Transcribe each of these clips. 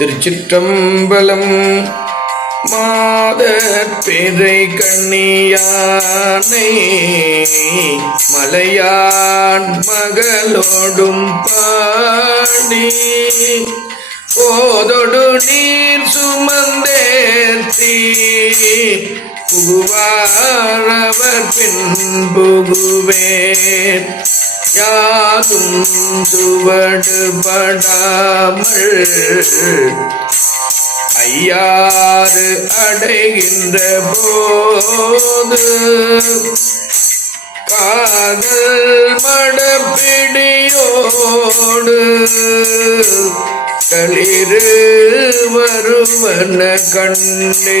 திருச்சிற்றம்பலம். மாதர் பிறை கண்ணியானை மலையான் மகளோடும் பாடி. போதொடு நீர் சுமந்தேத்தி புகுவாரவர் பின் புகுவேன். யாரும் சுவடுபடாமல் ஐயாறு அடைகின்ற போது காதல் மடப்பிடியோடு களிறு வருவன கண்டே.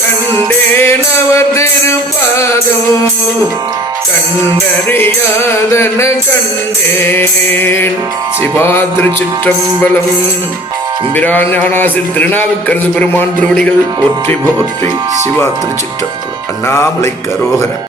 கண்டேனவர் திருப்பாதம். கண்டறியாதன கண்டேன். சிவா திருச்சிற்றம்பலம். எம்பிரான் திருநாவுக்கரசு பெருமான் திருவடிகள். ஒற்றி போற்றி சிவா திருச்சிற்றம்பலம். அண்ணாமலை கரோகரன்.